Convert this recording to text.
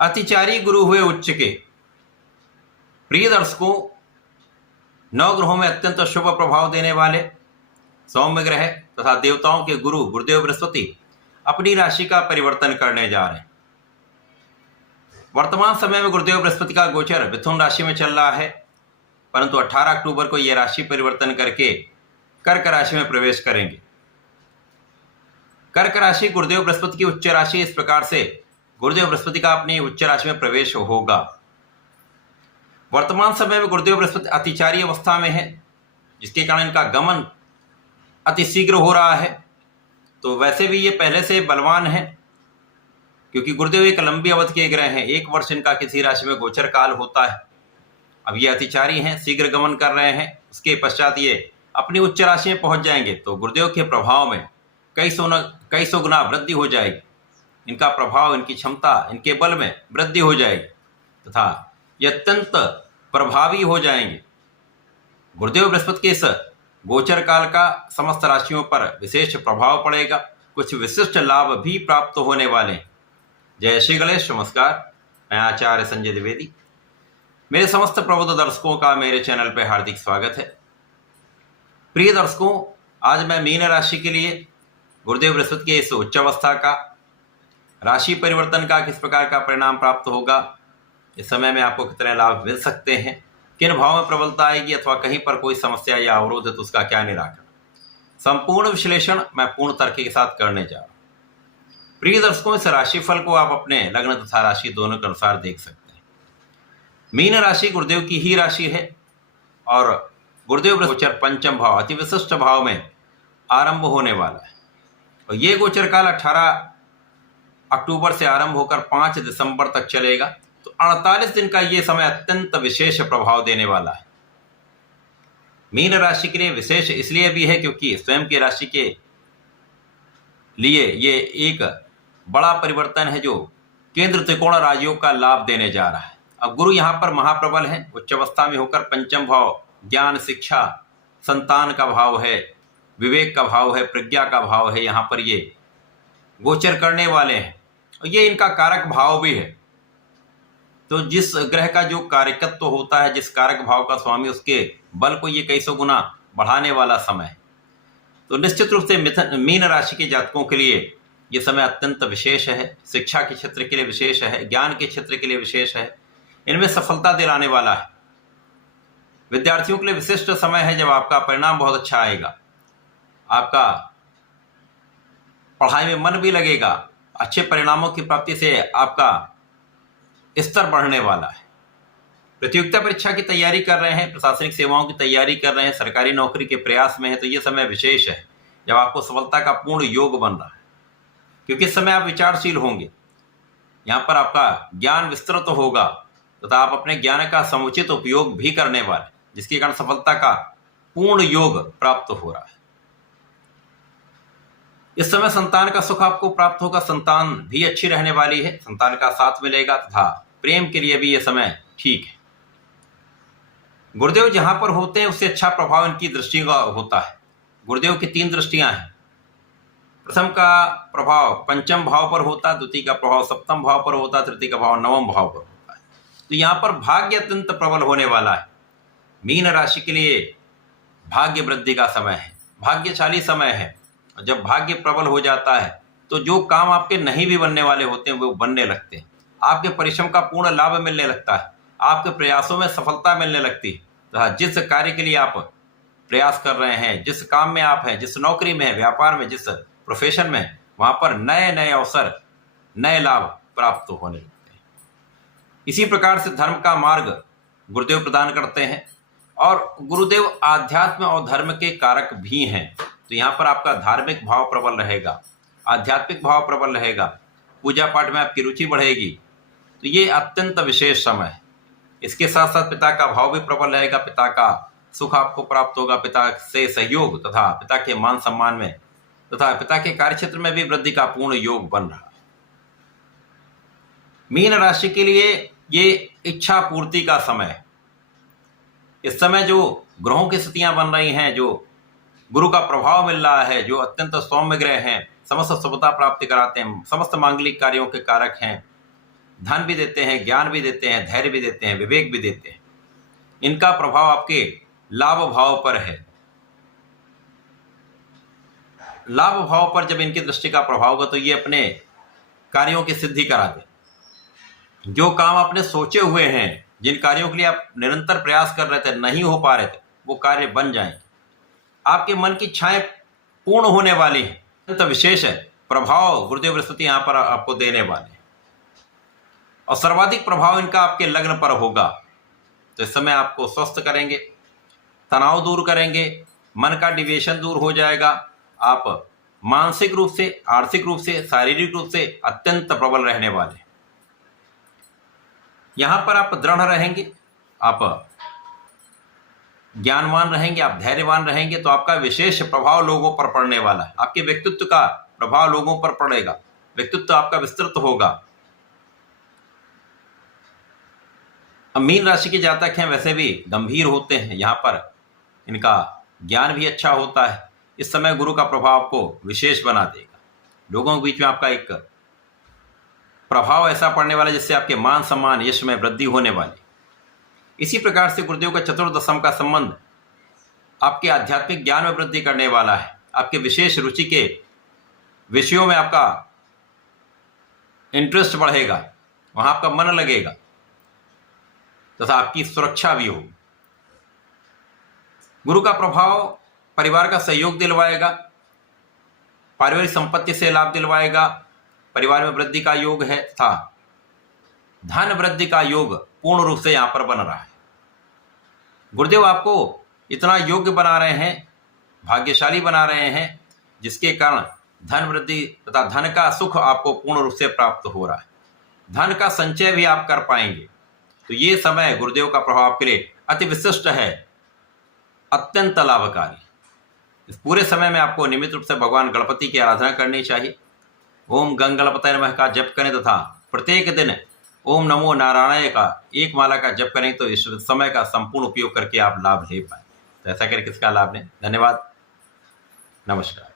अतिचारी गुरु हुए उच्च के। प्रिय दर्शकों, नौ ग्रहों में अत्यंत शुभ प्रभाव देने वाले सौम्य ग्रह तथा देवताओं के गुरु गुरुदेव बृहस्पति अपनी राशि का परिवर्तन करने जा रहे हैं। वर्तमान समय में गुरुदेव बृहस्पति का गोचर मिथुन राशि में चल रहा है, परंतु 18 अक्टूबर को यह राशि परिवर्तन करके कर्क राशि में प्रवेश करेंगे। कर्क राशि गुरुदेव बृहस्पति की उच्च राशि। इस प्रकार से गुरुदेव बृहस्पति का अपनी उच्च राशि में प्रवेश होगा। वर्तमान समय में गुरुदेव बृहस्पति अतिचारी अवस्था में है, जिसके कारण इनका गमन अति शीघ्र हो रहा है। तो वैसे भी ये पहले से बलवान है, क्योंकि गुरुदेव एक लंबी अवधि के ग्रह हैं। 1 वर्ष इनका किसी राशि में गोचर काल होता है। अब ये अतिचारी हैं, शीघ्र गमन कर रहे हैं। उसके पश्चात ये अपनी उच्च राशि में पहुंच जाएंगे, तो गुरुदेव के प्रभाव में कई सौ गुना वृद्धि हो जाएगी। इनका प्रभाव, इनकी क्षमता, इनके बल में वृद्धि हो जाएगी तथा ये अत्यंत प्रभावी हो जाएंगे। गुरुदेव बृहस्पति के इस गोचर काल का समस्त राशियों पर विशेष प्रभाव पड़ेगा। कुछ विशिष्ट लाभ भी प्राप्त होने वाले हैं। जय श्री गणेश। नमस्कार, मैं आचार्य संजय द्विवेदी। मेरे समस्त प्रबुद्ध दर्शकों का मेरे चैनल पर हार्दिक स्वागत है। प्रिय दर्शकों, आज मैं मीन राशि के लिए गुरुदेव बृहस्पति के इस उच्च अवस्था का, राशि परिवर्तन का किस प्रकार का परिणाम प्राप्त होगा, इस समय में आपको कितने लाभ मिल सकते हैं, किन भाव में प्रबलता आएगी अथवा कहीं पर कोई समस्या या अवरोध है तो उसका क्या निराकरण, संपूर्ण विश्लेषण मैं पूर्ण तर्क के साथ करने जा रहा हूं। प्रिय दर्शकों, इस राशिफल को आप अपने लग्न तथा राशि दोनों के अनुसार देख सकते हैं। मीन राशि गुरुदेव की ही राशि है और गुरुदेव गोचर पंचम भाव, अति विशिष्ट भाव में आरंभ होने वाला है। और ये गोचर काल 18 अक्टूबर से आरंभ होकर 5 दिसंबर तक चलेगा। तो 48 दिन का ये समय अत्यंत विशेष प्रभाव देने वाला है। मीन राशि के लिए विशेष इसलिए भी है क्योंकि स्वयं की राशि के लिए ये एक बड़ा परिवर्तन है जो केंद्र त्रिकोण राजयोग का लाभ देने जा रहा है। अब गुरु यहाँ पर महाप्रबल है, उच्च अवस्था में होकर पंचम भाव ज्ञान, शिक्षा, संतान का भाव है, विवेक का भाव है, प्रज्ञा का भाव है, यहाँ पर ये गोचर करने वाले हैं। और ये इनका कारक भाव भी है। तो जिस ग्रह का जो कारकत्व होता है, जिस कारक भाव का स्वामी, उसके बल को ये कई सौ गुना बढ़ाने वाला समय है। तो निश्चित रूप से मीन राशि के जातकों के लिए ये समय अत्यंत विशेष है। शिक्षा के क्षेत्र के लिए विशेष है, ज्ञान के क्षेत्र के लिए विशेष है, इनमें सफलता दिलाने वाला है। विद्यार्थियों के लिए विशिष्ट समय है जब आपका परिणाम बहुत अच्छा आएगा, आपका पढ़ाई में मन भी लगेगा, अच्छे परिणामों की प्राप्ति से आपका स्तर बढ़ने वाला है। प्रतियोगिता परीक्षा की तैयारी कर रहे हैं, प्रशासनिक सेवाओं की तैयारी कर रहे हैं, सरकारी नौकरी के प्रयास में है, तो ये समय विशेष है जब आपको सफलता का पूर्ण योग बन रहा है, क्योंकि इस समय आप विचारशील होंगे। यहाँ पर आपका ज्ञान विस्तृत होगा तथा आप अपने ज्ञान का समुचित उपयोग भी करने वाले, जिसके कारण सफलता का पूर्ण योग प्राप्त हो रहा है। इस समय संतान का सुख आपको प्राप्त होगा, संतान भी अच्छी रहने वाली है, संतान का साथ मिलेगा तथा प्रेम के लिए भी यह समय ठीक है। गुरुदेव जहां पर होते हैं उससे अच्छा प्रभाव इनकी दृष्टि का होता है। गुरुदेव की 3 दृष्टियां हैं। प्रथम का प्रभाव पंचम भाव पर होता है, द्वितीय का प्रभाव सप्तम भाव पर होता है, तृतीय का भाव नवम भाव पर होता है। तो यहाँ पर भाग्य अत्यंत प्रबल होने वाला है। मीन राशि के लिए भाग्य वृद्धि का समय है, भाग्यशाली समय है। जब भाग्य प्रबल हो जाता है तो जो काम आपके नहीं भी बनने वाले होते हैं वो बनने लगते हैं। आपके परिश्रम का पूर्ण लाभ मिलने लगता है, आपके प्रयासों में सफलता मिलने लगती है। तो जिस कार्य के लिए आप प्रयास कर रहे हैं, जिस काम में आप हैं, जिस नौकरी में हैं, व्यापार में, जिस प्रोफेशन में, वहाँ पर नए नए अवसर, नए लाभ प्राप्त होने लगते हैं। इसी प्रकार से धर्म का मार्ग गुरुदेव प्रदान करते हैं और गुरुदेव आध्यात्म और धर्म के कारक भी हैं। तो यहाँ पर आपका धार्मिक भाव प्रबल रहेगा, आध्यात्मिक भाव प्रबल रहेगा, पूजा पाठ में आपकी रुचि बढ़ेगी। तो ये अत्यंत विशेष समय है। इसके साथ साथ पिता का भाव भी प्रबल रहेगा, पिता का सुख आपको प्राप्त होगा, पिता से सहयोग तथा पिता के मान सम्मान में तथा पिता के कार्यक्षेत्र में भी वृद्धि का पूर्ण योग बन रहा है। मीन राशि के लिए ये इच्छा पूर्ति का समय है। इस समय जो ग्रहों की स्थितियां बन रही हैं, जो गुरु का प्रभाव मिल रहा है, जो अत्यंत सौम्य ग्रह हैं, समस्त सफलता प्राप्ति कराते हैं, समस्त मांगलिक कार्यों के कारक हैं, धन भी देते हैं, ज्ञान भी देते हैं, धैर्य भी देते हैं, विवेक भी देते हैं। इनका प्रभाव आपके लाभ भाव पर है। लाभ भाव पर जब इनकी दृष्टि का प्रभाव होगा तो ये अपने कार्यों की सिद्धि करा दे। जो काम आपने सोचे हुए हैं, जिन कार्यों के लिए आप निरंतर प्रयास कर रहे थे, नहीं हो पा रहे थे, वो कार्य बन जाएंगे। आपके मन की इच्छाएं पूर्ण होने वाली हैं। तो विशेष है प्रभाव गुरुदेव बृहस्पति यहाँ पर आपको देने वाले हैं और सर्वाधिक प्रभाव इनका आपके लग्न पर होगा। तो इस समय आपको स्वस्थ करेंगे, तनाव दूर करेंगे, मन का डिविएशन दूर हो जाएगा। आप मानसिक रूप से, आर्थिक रूप से, शारीरिक रूप से अत्यंत प्रबल रहने वाले हैं। यहां पर आप दृढ़ रहेंगे, आप ज्ञानवान रहेंगे, आप धैर्यवान रहेंगे तो आपका विशेष प्रभाव लोगों पर पड़ने वाला है। आपके व्यक्तित्व का प्रभाव लोगों पर पड़ेगा, व्यक्तित्व आपका विस्तृत होगा। अब मीन राशि के जातक हैं वैसे भी गंभीर होते हैं, यहाँ पर इनका ज्ञान भी अच्छा होता है। इस समय गुरु का प्रभाव आपको विशेष बना देगा। लोगों के बीच में आपका एक प्रभाव ऐसा पड़ने वाला है जिससे आपके मान सम्मान, यश में वृद्धि होने वाली। इसी प्रकार से गुरुदेव का चतुर्दशम का संबंध आपके आध्यात्मिक ज्ञान में वृद्धि करने वाला है। आपके विशेष रुचि के विषयों में आपका इंटरेस्ट बढ़ेगा, वहां आपका मन लगेगा तथा आपकी सुरक्षा भी होगी। गुरु का प्रभाव परिवार का सहयोग दिलवाएगा, पारिवारिक संपत्ति से लाभ दिलवाएगा, परिवार में वृद्धि का योग है तथा धन वृद्धि का योग पूर्ण रूप से यहां पर बन रहा है। गुरुदेव आपको इतना योग्य बना रहे हैं, भाग्यशाली बना रहे हैं, जिसके कारण धन वृद्धि तथा धन का सुख आपको पूर्ण रूप से प्राप्त हो रहा है। धन का संचय भी आप कर पाएंगे। तो ये समय गुरुदेव का प्रभाव आपके लिए अति विशिष्ट है, अत्यंत लाभकारी। इस पूरे समय में आपको नियमित रूप से भगवान गणपति की आराधना करनी चाहिए। ओम गंग गणपतये नमः का जप करें तथा प्रत्येक दिन ओम नमो नारायणाय का एक माला का जप करें तो इस समय का संपूर्ण उपयोग करके आप लाभ ले पाए। तो ऐसा करके इसका लाभ लें। धन्यवाद, नमस्कार।